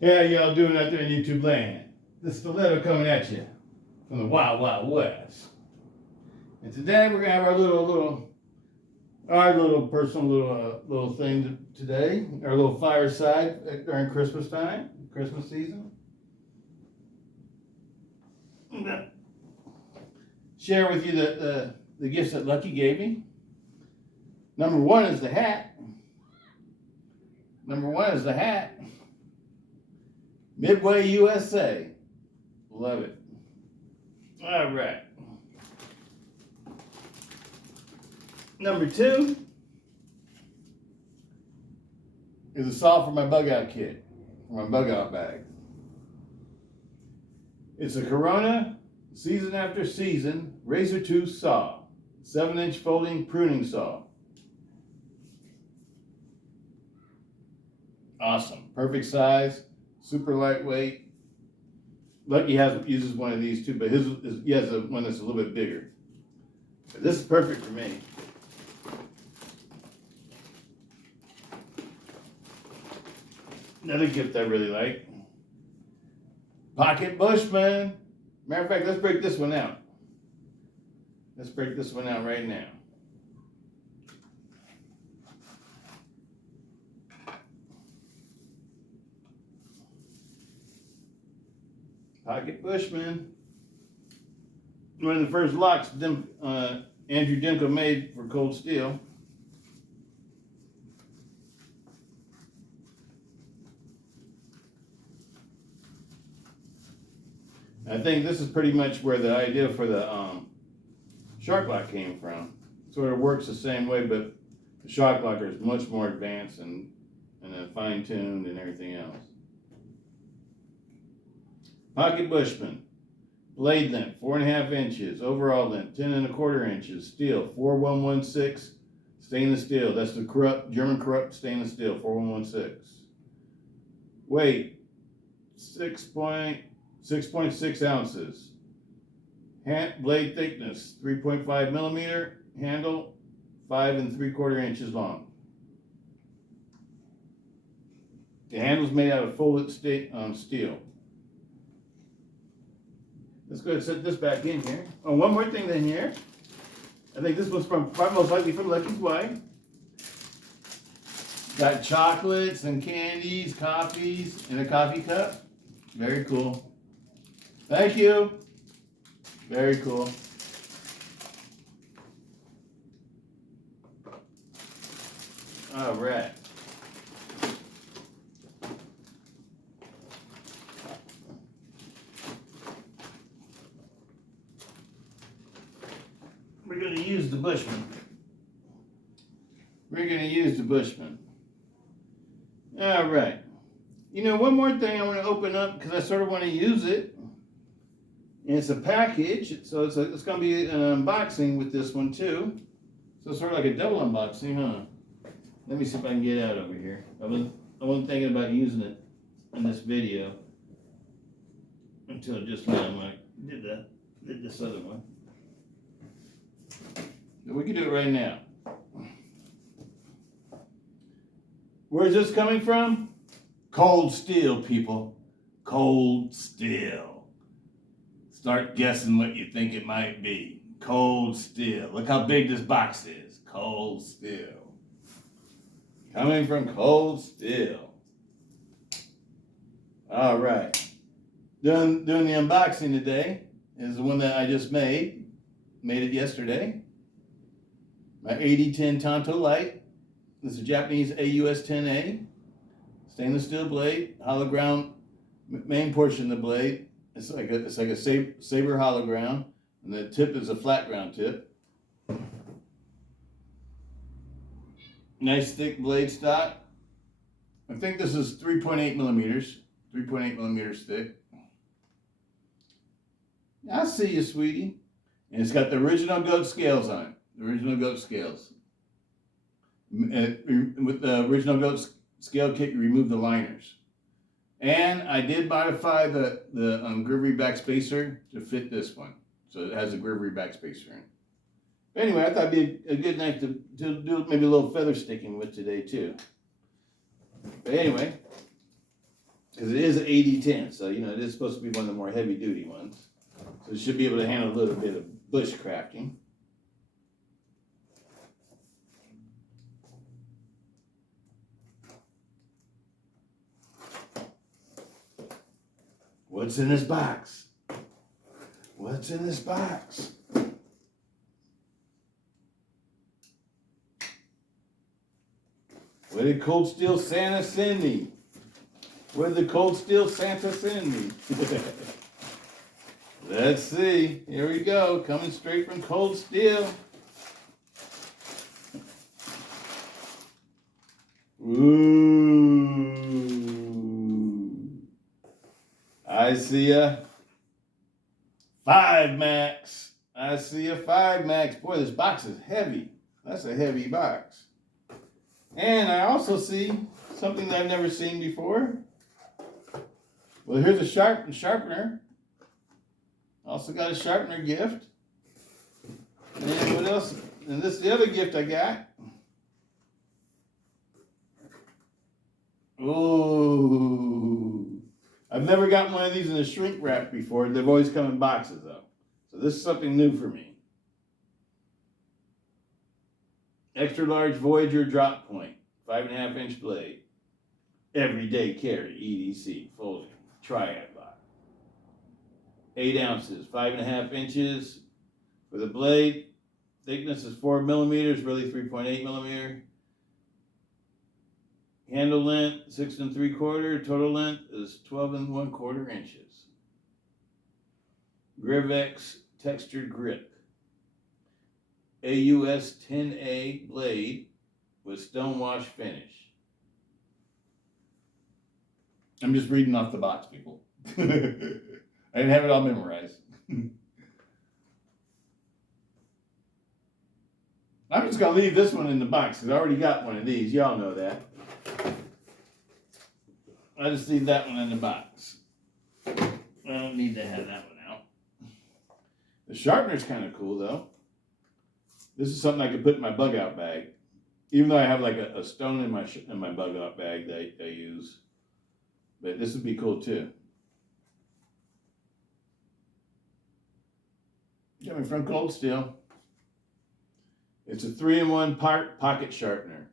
Yeah, y'all doing out there in YouTube land? The Stiletto coming at you from the Wild Wild West. And today we're gonna have our little personal little thing today, our little fireside during Christmas time, Christmas season. I'm gonna share with you the gifts that Lucky gave me. Number one is the hat. Midway USA. Love it. All right. Number two is a saw for my bug out kit, for my bug out bag. It's a Corona season after season razor tooth saw, 7-inch folding pruning saw. Awesome. Perfect size, super lightweight. Lucky uses one of these too, but he has one that's a little bit bigger. But this is perfect for me. Another gift I really like. Pocket Bushman. Matter of fact, let's break this one out. Let's break this one out right now. Pocket Bushman. One of the first locks Andrew Dimko made for Cold Steel. I think this is pretty much where the idea for the shark lock came from. Sort of works the same way, but the shark locker is much more advanced and fine-tuned and everything else. Pocket Bushman. Blade length, 4.5 inches. Overall length, 10.25 inches. Steel, 4116. Stainless steel. That's the German corrupt stainless steel, 4116. Weight, 6.6 ounces. Blade thickness, 3.5 millimeter. Handle, 5.75 inches long. The handle's made out of folded steel. Let's go ahead and set this back in here. Oh, one more thing then here. I think this one's probably most likely from Lucky's wife. Got chocolates and candies, coffees, and a coffee cup. Very cool. Thank you. Very cool. All right. We're going to use the Bushman. All right. You know, one more thing I want to open up because I sort of want to use it. And it's a package, so it's going to be an unboxing with this one too. So it's sort of like a double unboxing, huh? Let me see if I can get it out over here. I wasn't thinking about using it in this video until just now. I did this other one. But we can do it right now. Where's this coming from? Cold Steel, people. Cold Steel. Start guessing what you think it might be. Cold Steel. Look how big this box is. Cold Steel. Coming from Cold Steel. All right. Doing the unboxing today is the one that I just made. Made it yesterday. My 8010 Tonto Light. This is a Japanese AUS-10A. Stainless steel blade. Hollow ground main portion of the blade. It's like a saber hollow ground. And the tip is a flat ground tip. Nice thick blade stock. I think this is 3.8 millimeters. 3.8 millimeters thick. I see you, sweetie. And it's got the original goat scales on it. The original goat scales. With the original goat scale kit, you remove the liners. And I did modify the Grivery back spacer to fit this one. So it has a Grivery back spacer in it. Anyway, I thought it'd be a good knife to do maybe a little feather sticking with today too. But anyway, because it is an 80-10, so you know it is supposed to be one of the more heavy-duty ones. So it should be able to handle a little bit of bushcrafting. What's in this box? What's in this box? Where did Cold Steel Santa send me? Where did the Cold Steel Santa send me? Let's see. Here we go. Coming straight from Cold Steel. Ooh. I see a 5 Max. I see a 5 Max. Boy, this box is heavy. That's a heavy box. And I also see something that I've never seen before. Well, here's a sharpener. Also got a sharpener gift. And what else? And this is the other gift I got. Ooh. I've never gotten one of these in a shrink wrap before. They've always come in boxes though. So this is something new for me. Extra large Voyager drop point, 5.5-inch blade. Everyday carry, EDC, folding, triad lock. 8 ounces, 5.5 inches for the blade. Thickness is 4 millimeters, really 3.8 millimeter. Handle length, 6 3/4. Total length is 12 1/4 inches. Grivex textured grip. AUS 10A blade with stonewash finish. I'm just reading off the box, people. I didn't have it all memorized. I'm just going to leave this one in the box because I already got one of these. Y'all know that. I just leave that one in the box. I don't need to have that one out. The sharpener's kind of cool, though. This is something I could put in my bug out bag. Even though I have like a stone in my bug out bag that I use. But this would be cool too. Coming from Cold Steel. It's a 3-in-1 pocket sharpener.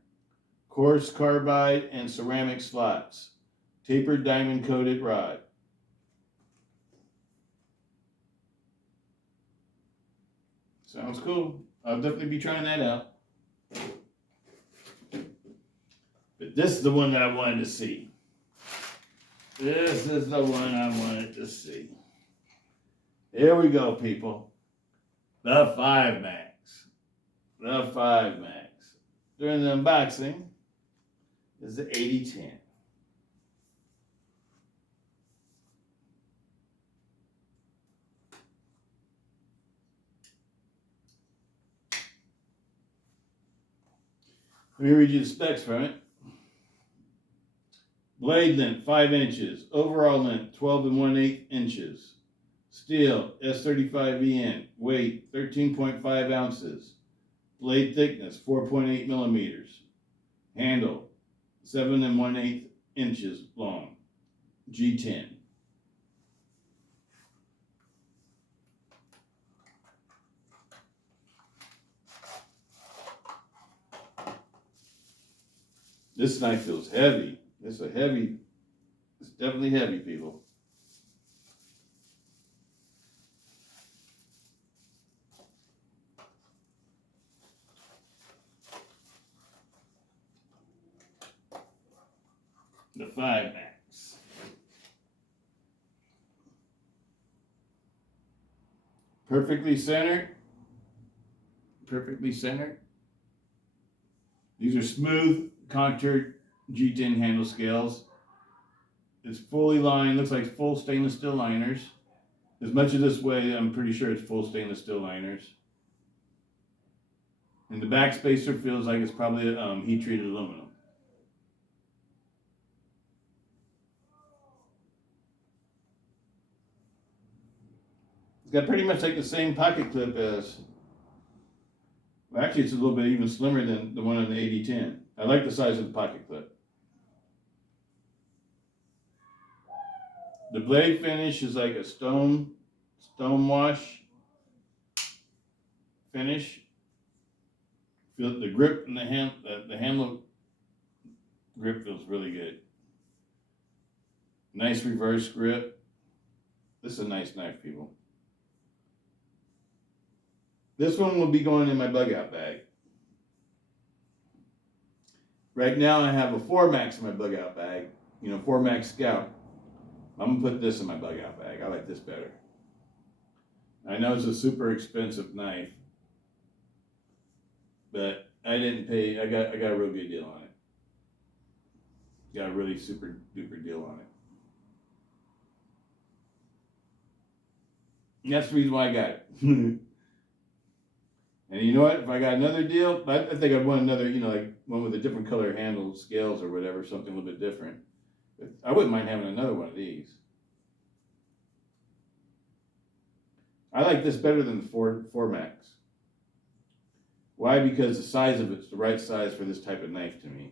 Coarse carbide and ceramic slots. Tapered diamond coated rod. Sounds cool. I'll definitely be trying that out. But this is the one that I wanted to see. This is the one I wanted to see. Here we go, people. The 5 Max. The 5 Max. During the unboxing is the 80-10. Let me read you the specs from it. Blade length, 5 inches. Overall length, 12 1/8 inches. Steel, S35VN. Weight, 13.5 ounces. Blade thickness, 4.8 millimeters. Handle, 7 1/8 inches long. G10. This knife feels heavy. It's definitely heavy, people. The 5 Max. Perfectly centered. Perfectly centered. These are smooth, contoured G10 handle scales. It's fully lined, looks like full stainless steel liners. As much of this way, I'm pretty sure it's full stainless steel liners. And the back spacer feels like it's probably heat-treated aluminum. It's got pretty much like the same pocket clip as, well, actually it's a little bit even slimmer than the one on the 80-10. I like the size of the pocket clip. The blade finish is like a stone wash finish. Feel the grip and the handle grip feels really good. Nice reverse grip. This is a nice knife, people. This one will be going in my bug out bag. Right now I have a 4 Max in my bug out bag. 4 Max Scout. I'm gonna put this in my bug out bag. I like this better. I know it's a super expensive knife, but I didn't pay. I got a real good deal on it. Got a really super duper deal on it. And that's the reason why I got it. And you know what? If I got another deal, I think I'd want another, like one with a different color handle, scales or whatever, something a little bit different. But I wouldn't mind having another one of these. I like this better than the 4 Max. Why? Because the size of it's the right size for this type of knife to me.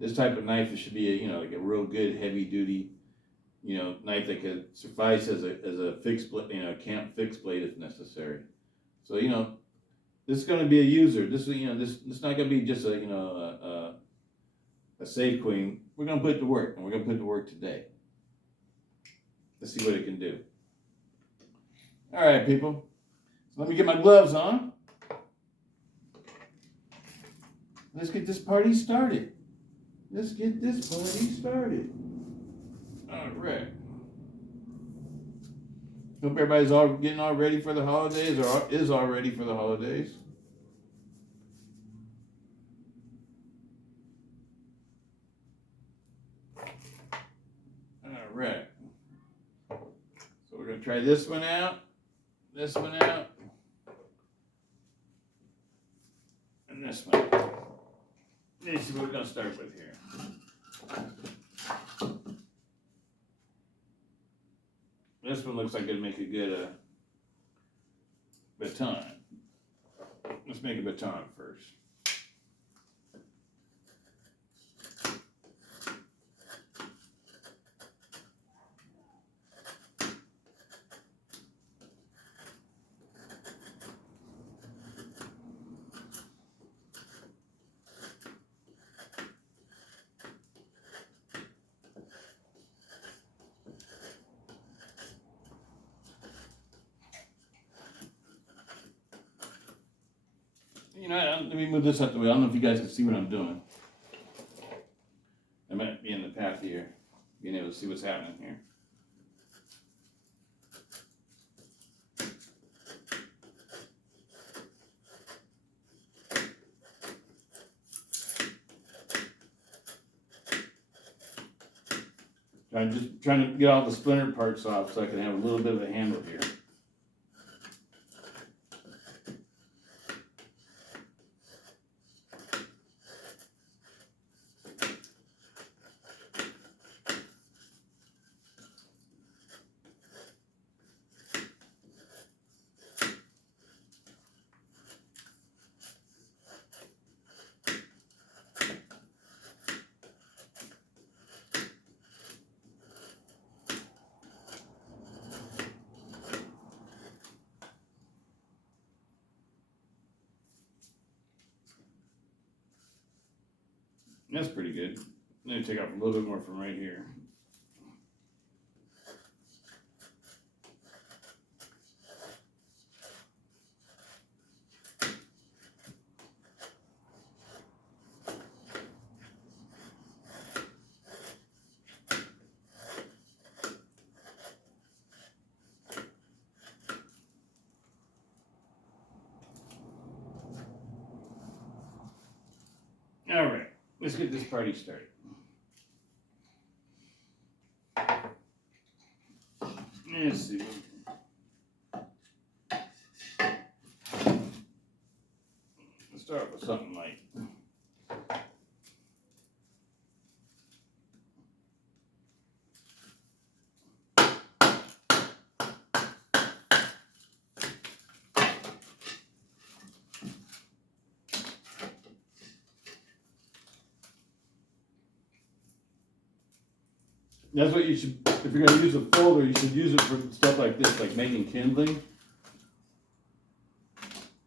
This type of knife, it should be like a real good heavy duty, knife that could suffice as a fixed blade, camp fixed blade if necessary. So this is going to be a user. This is not going to be just a safe queen. We're going to put it to work, and we're going to put it to work today. Let's see what it can do. All right, people. So let me get my gloves on. Let's get this party started. All right. Hope everybody's getting all ready for the holidays, or is all ready for the holidays. All right. So we're going to try this one out, and this one. Let's see what we're going to start with here. This one looks like it'd make a good baton. Let's make a baton first. Let me move this out the way. I don't know if you guys can see what I'm doing. I might be in the path here, being able to see what's happening here. I'm just trying to get all the splinter parts off so I can have a little bit of a handle here. That's pretty good. I'm going to take off a little bit more from right here. All right. Let's get this party started. Let's see. Let's start with something light. That's what you should, if you're going to use a folder, you should use it for stuff like this, like making kindling.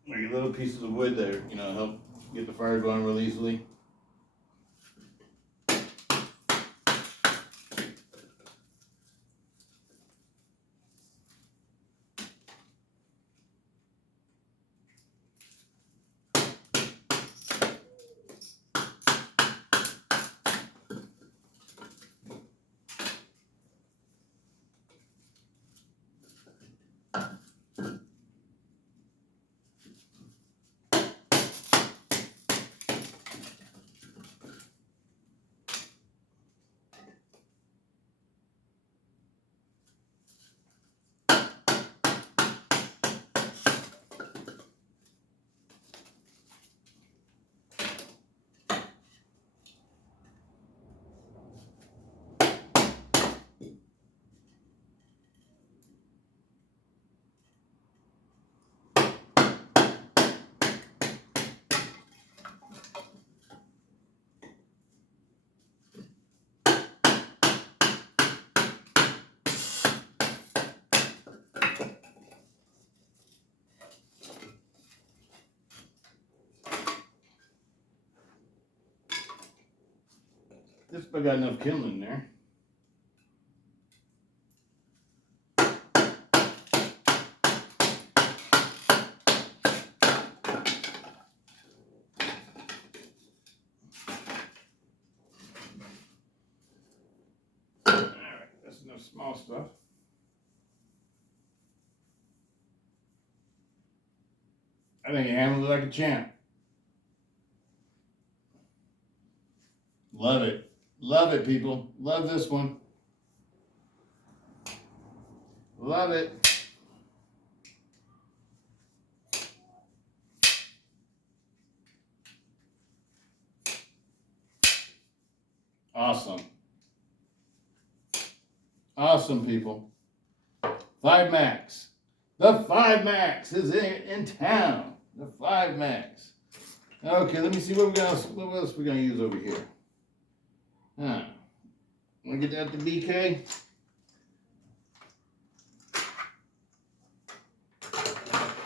Like little pieces of wood that, you know, help get the fire going real easily. Just I got enough kindling there. Alright, that's enough small stuff. I think you handled it like a champ. Love it. Love it, people. Love this one. Love it. Awesome. Awesome, people. 5 Max. The 5 Max is in town. The 5 Max. Okay, let me see what else we're gonna use over here. Wanna get that to BK?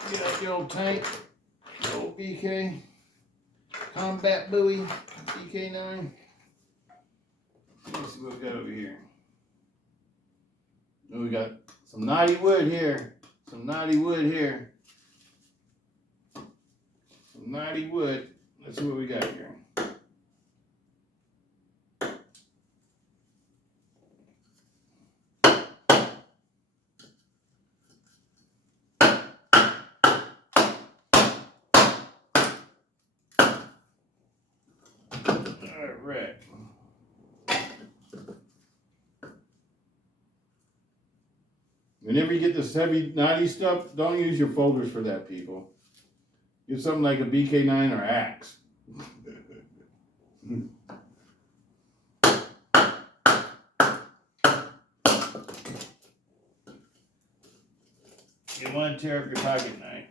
Get out the old tank. The old BK. Combat buoy. BK9. Let's see what we got over here. Oh, we got some knotty wood here. Some knotty wood here. Some knotty wood. Let's see what we got here. All right. Whenever you get this heavy knotty stuff, don't use your folders for that, people. Get something like a BK9 or axe. You want to tear up your pocket knife.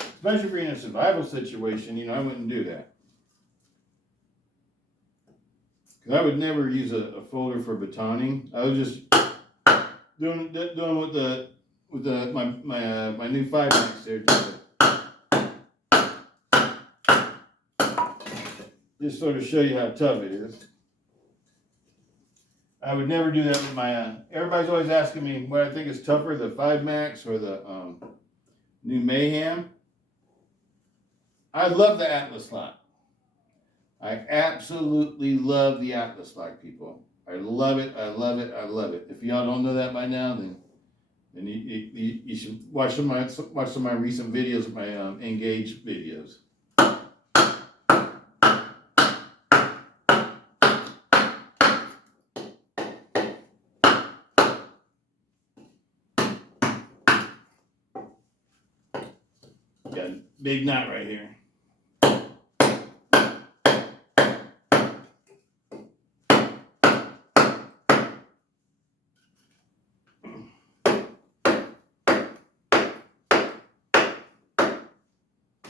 Especially if you're in a survival situation, you know, I wouldn't do that. Because I would never use a folder for batoning. I was just doing with my new 5 Max there. Just sort of show you how tough it is. I would never do that with my, everybody's always asking me what I think is tougher, the 5 Max or the new Mayhem. I love the Atlas lock. I absolutely love the Atlas lock, people. I love it, I love it, I love it. If y'all don't know that by now, then you should watch some of my recent videos, my Engage videos. Got a big knot right here.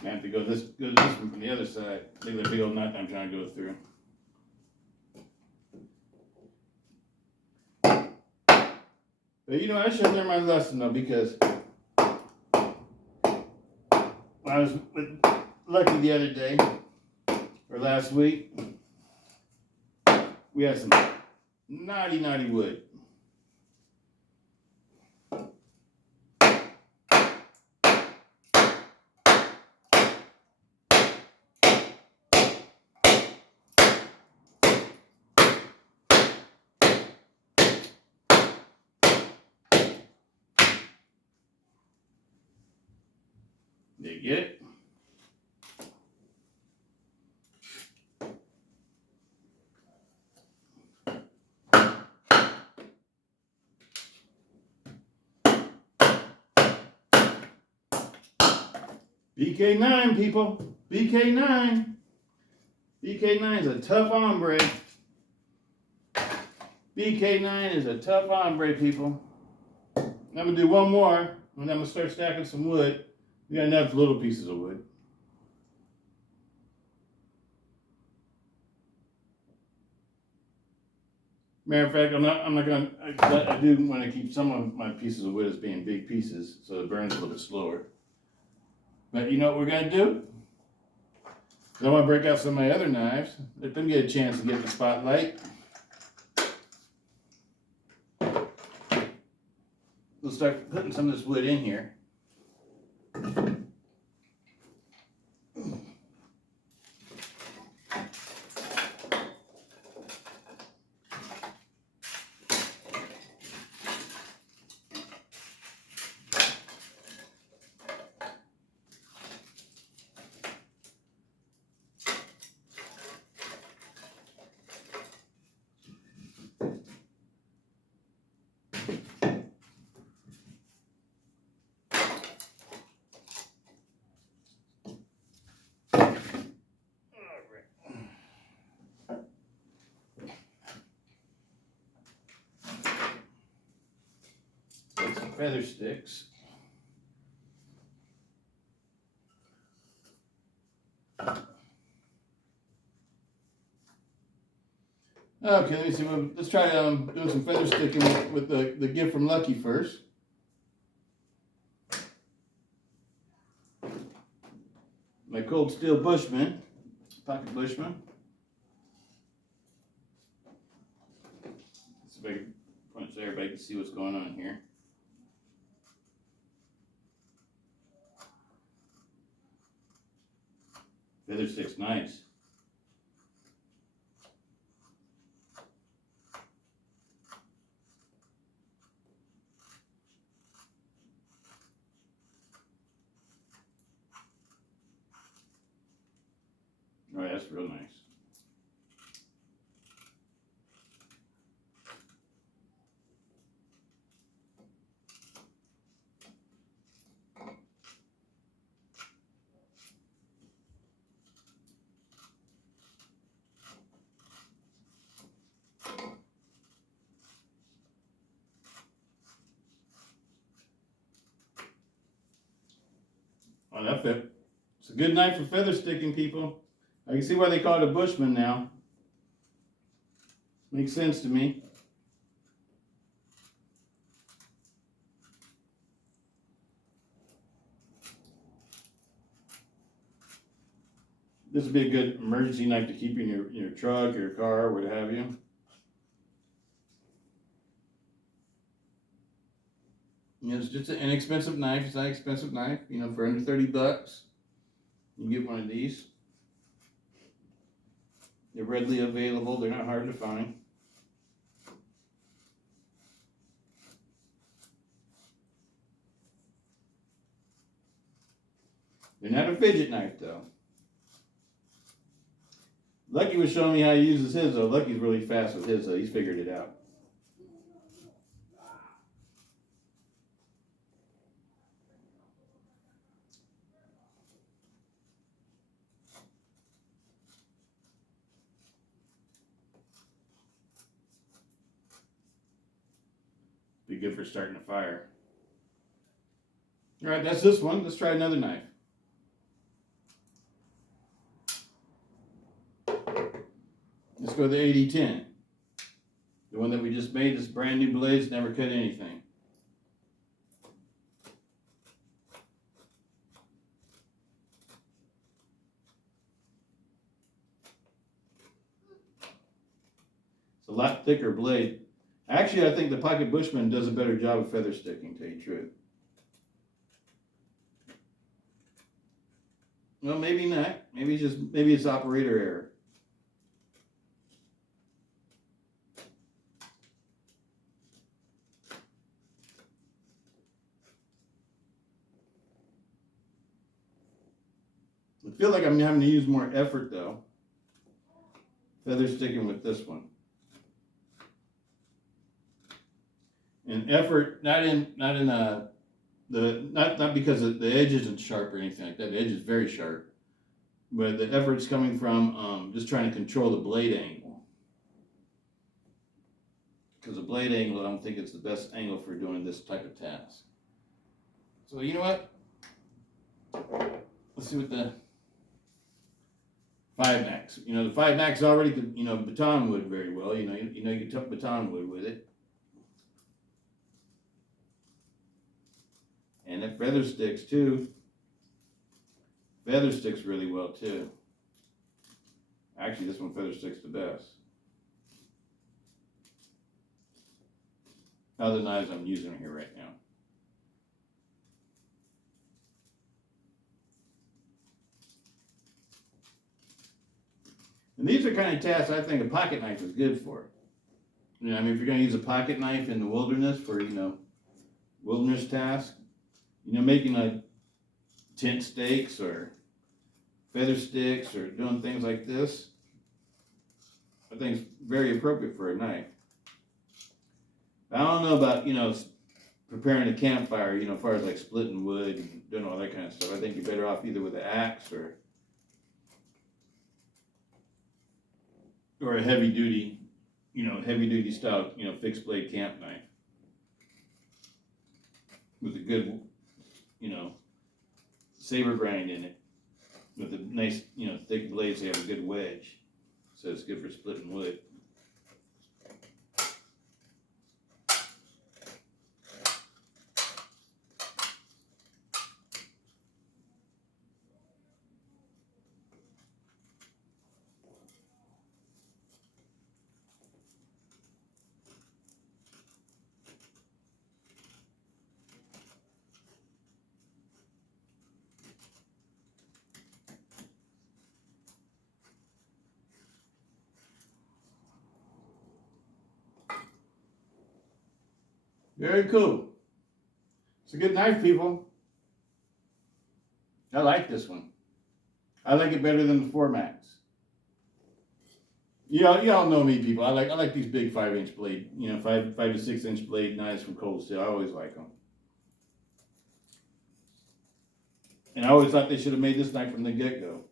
I have to go this one from the other side. Look at the big old knot I'm trying to go through. But you know, I should learn my lesson though, because when I was with Lucky the other day, or last week, we had some naughty wood. Did you get it? BK9, people. BK9. BK9 is a tough hombre. BK9 is a tough hombre, people. I'm going to do one more, and then I'm going to start stacking some wood. We got enough little pieces of wood. Matter of fact, I'm not going to, I do want to keep some of my pieces of wood as being big pieces, so it burns a little bit slower. But you know what we're going to do? I want to break out some of my other knives. Let them get a chance to get the spotlight. We'll start putting some of this wood in here. Some feather sticks. Okay, let me see. Let's try doing some feather sticking with the gift from Lucky first. My cold steel Bushman, pocket Bushman. See if I can point so everybody can see what's going on here. Feather stick's nice. Oh, yeah, that's real nice. Oh, that fit. It's a good knife for feather sticking, people. I can see why they call it a Bushman now. Makes sense to me. This would be a good emergency knife to keep in your truck or your car, what have you. You know, it's just an inexpensive knife. It's not an expensive knife. You know, for under $30, you get one of these. They're readily available. They're not hard to find. They're not a fidget knife, though. Lucky was showing me how he uses his, though. Lucky's really fast with his, though. He's figured it out. Be good for starting a fire. All right, that's this one. Let's try another knife. Let's go to the 8010. The one that we just made. This brand new blades, never cut anything. lot thicker blade. Actually, I think the Pocket Bushman does a better job of feather sticking, to tell you the truth. Well, maybe not. Maybe it's operator error. I feel like I'm having to use more effort though. Feather sticking with this one. And effort, not because the edge isn't sharp or anything like that. The edge is very sharp, but the effort's coming from just trying to control the blade angle. Because the blade angle, I don't think it's the best angle for doing this type of task. So you know what? Let's see what the 5 Max. You know, the 5 Max already could, baton wood very well. You could tuck baton wood with it. And it feather sticks too. Feather sticks really well too. Actually, this one feather sticks the best. Other knives I'm using here right now. And these are kind of tasks I think a pocket knife is good for. You know, I mean, if you're going to use a pocket knife in the wilderness for, wilderness tasks, making like tent stakes or feather sticks or doing things like this, I think it's very appropriate for a knife. I don't know about, preparing a campfire, as far as like splitting wood and doing all that kind of stuff. I think you're better off either with an axe or a heavy duty style, fixed blade camp knife with a good, saber grind in it, with a nice, thick blades. They have a good wedge, so it's good for splitting wood. Very cool. It's a good knife, people. I like this one. I like it better than the 4 Max. Y'all know me, people. I like these big 5-inch blade, 5 to 6 inch blade knives from Cold Steel. I always like them. And I always thought they should have made this knife from the get-go.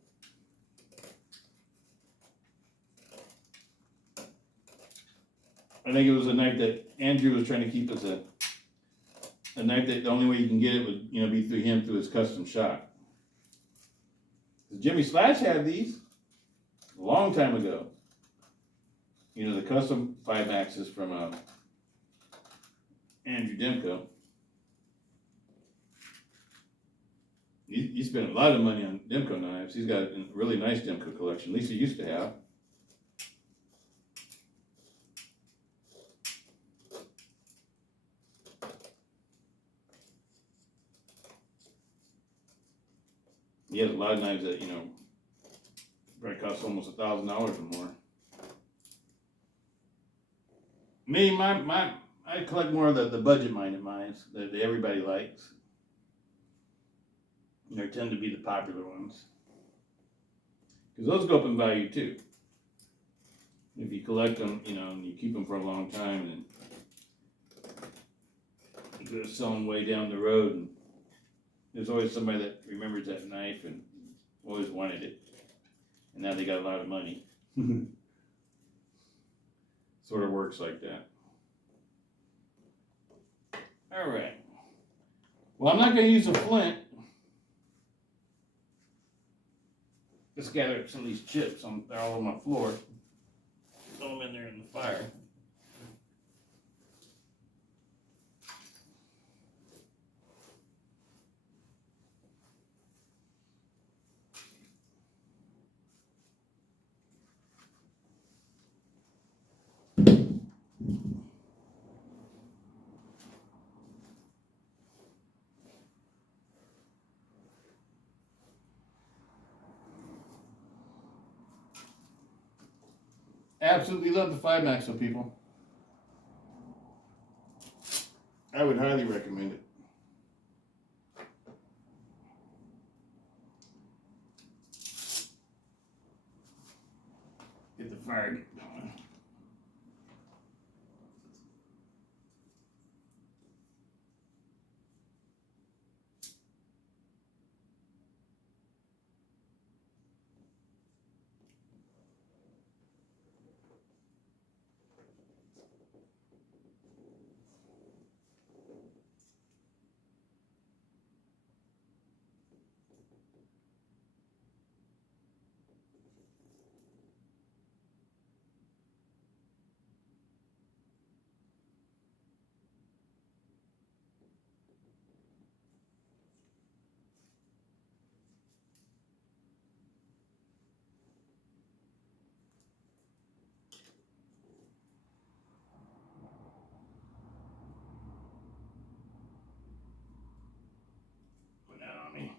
I think it was a knife that Andrew was trying to keep as a knife that the only way you can get it would, be through him, through his custom shop. Jimmy Slash had these a long time ago. The custom 5 Maxes from Andrew Demko. He spent a lot of money on Demko knives. He's got a really nice Demko collection. At least he used to have. He has a lot of knives that, probably cost almost $1,000 or more. Me, I collect more of the budget-minded knives that everybody likes. They tend to be the popular ones. Because those go up in value too. If you collect them, and you keep them for a long time, and you go sell them way down the road, and there's always somebody that remembers that knife and always wanted it. And now they got a lot of money. Sort of works like that. All right. Well, I'm not going to use a flint. Just gather up some of these chips. They're all on my floor. Throw them in there in the fire. Absolutely love the 5 Maxo, people. I would highly recommend it. Get the fire going. Put that on me.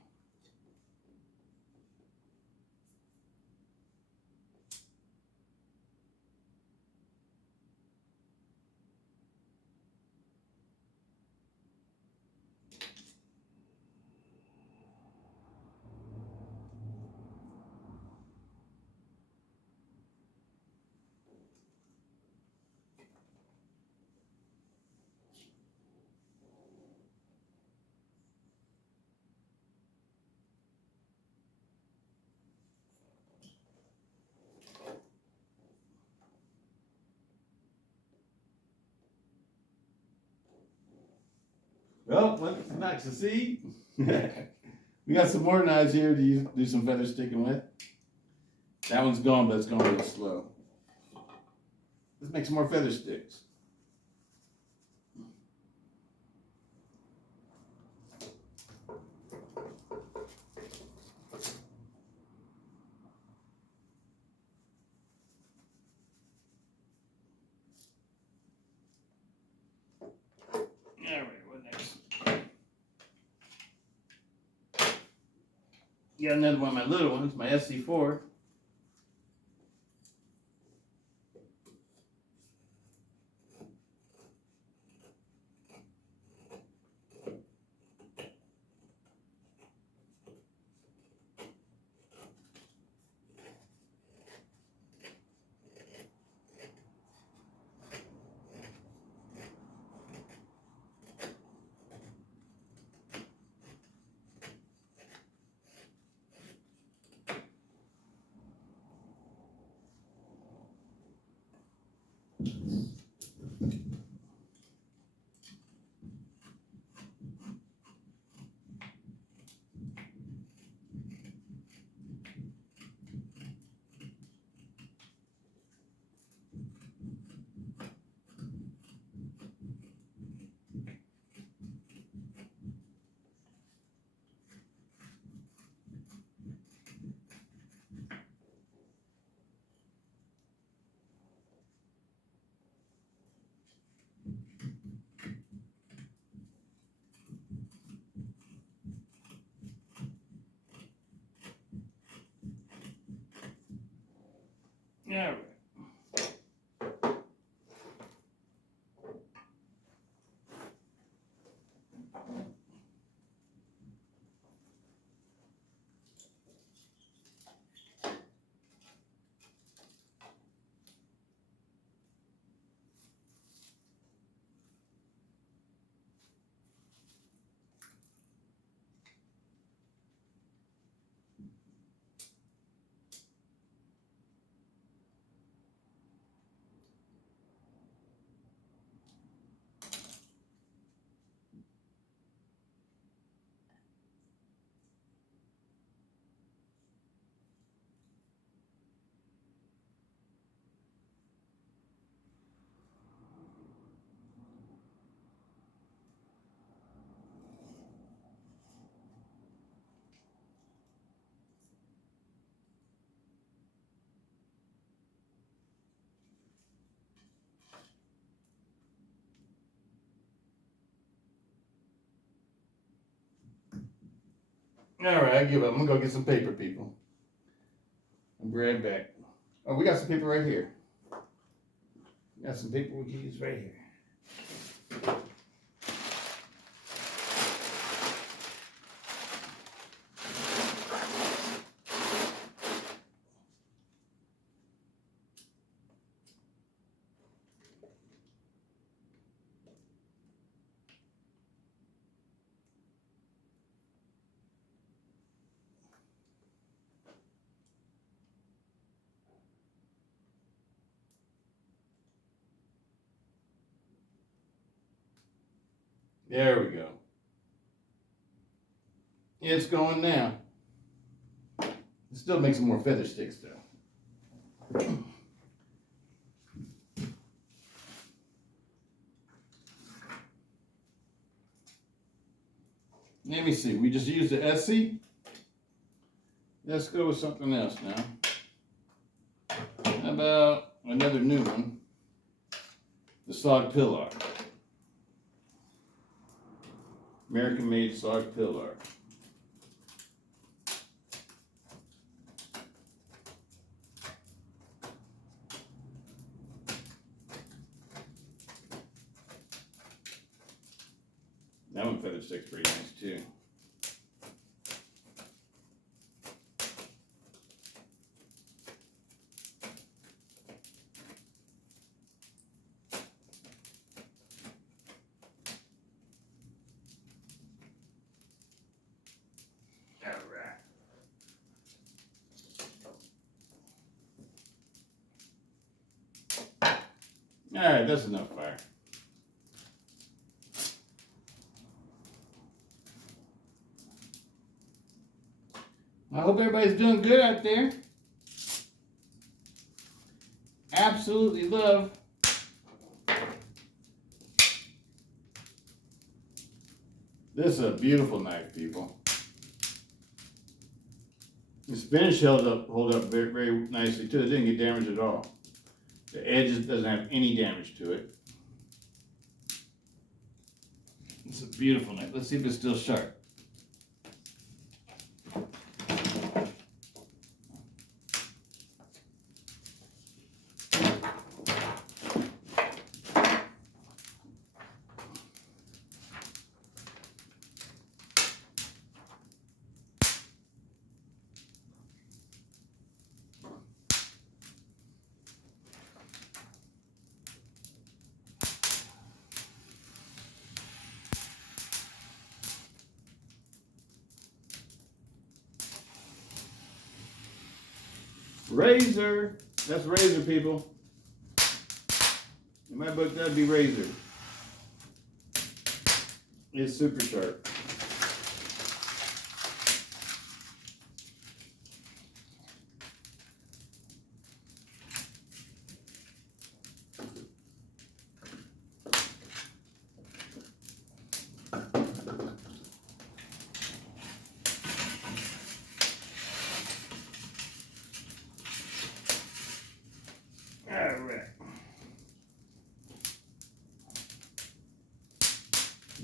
Well, what's next to see? We got some more knives here to do some feather sticking with. That one's gone, but it's going really slow. Let's make some more feather sticks. All right, what next? Got another one of my little ones, my SC4. All right. All right, I give up. I'm gonna go get some paper, people. I'll be right back. Oh, we got some paper right here. Got some paper we can use right here. There we go. It's going now. It still makes some more feather sticks though. Let me see. We just used the Essie. Let's go with something else now. How about another new one? The Sog Pill Art. American-made Sog Pill Art. That one feather stick's pretty nice too. Alright, that's enough fire. I hope everybody's doing good out there. Absolutely love. This is a beautiful knife, people. This finish hold up very, very nicely too. It didn't get damaged at all. The edge doesn't have any damage to it. It's a beautiful knife. Let's see if it's still sharp. Razor. That's razor, people. In my book, that'd be razor. It's super sharp.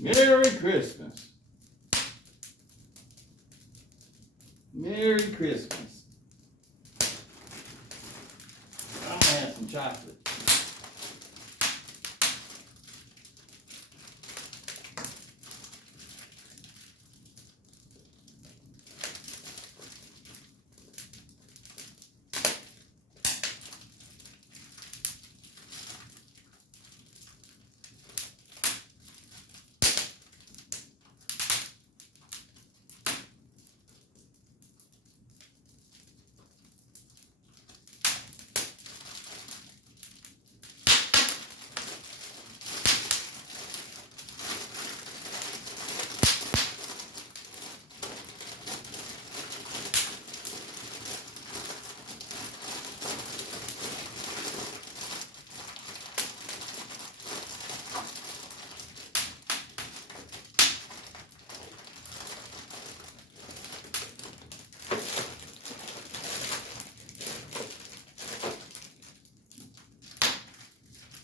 Merry Christmas. Merry Christmas. I'm gonna have some chocolate.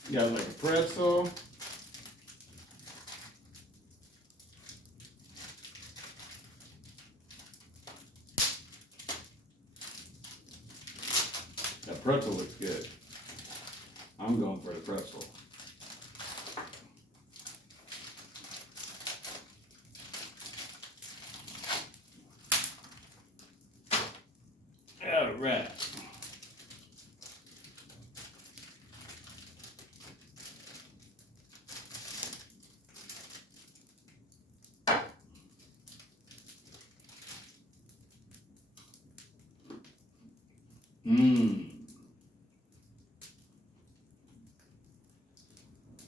You got like a pretzel. That pretzel looks good. I'm I'm going for the pretzel. All right.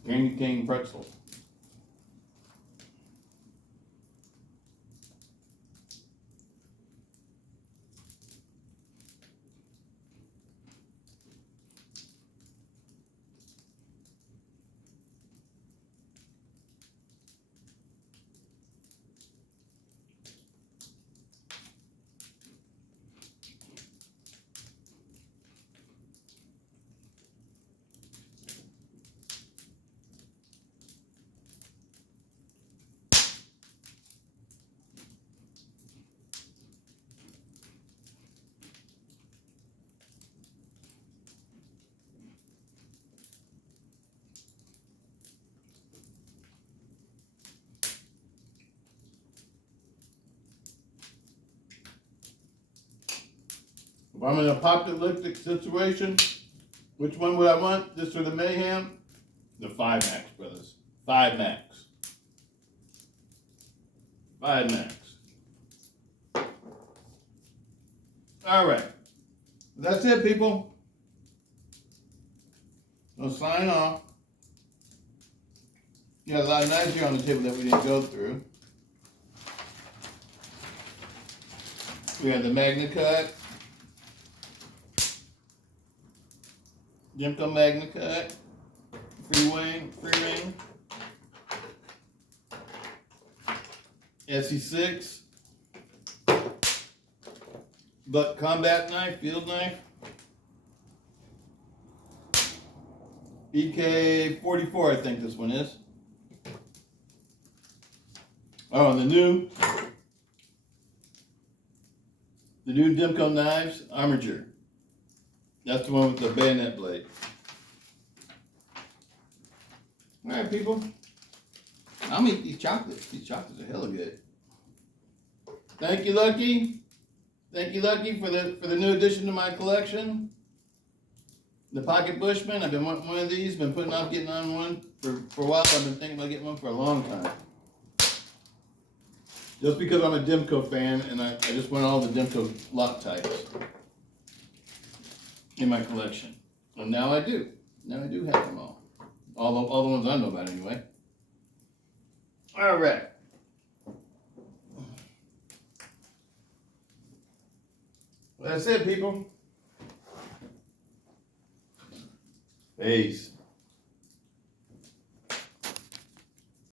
Candy cane pretzel. If I'm in an apocalyptic situation, which one would I want? Just for the mayhem? The 5 Max, brothers. 5 Max. 5 Max. All right. That's it, people. We'll sign off. You got a lot of knives here on the table that we didn't go through. We have the Magna Cut. Jimco Magna Cut. Free ring. SE6. Buck combat knife, field knife. EK44, I think this one is. Oh, and the new Dimco knives, armature. That's the one with the bayonet blade. All right, people. I'll eat these chocolates. These chocolates are hella good. Thank you, Lucky. Thank you, Lucky, for the new addition to my collection. The Pocket Bushman. I've been wanting one of these. Been putting off getting on one for a while. I've been thinking about getting one for a long time. Just because I'm a Dimco fan, and I just want all the Dimco lock types in my collection. And now I do. Now I do have them all. All the ones I know about anyway. All right. Well, that's it, people. Peace.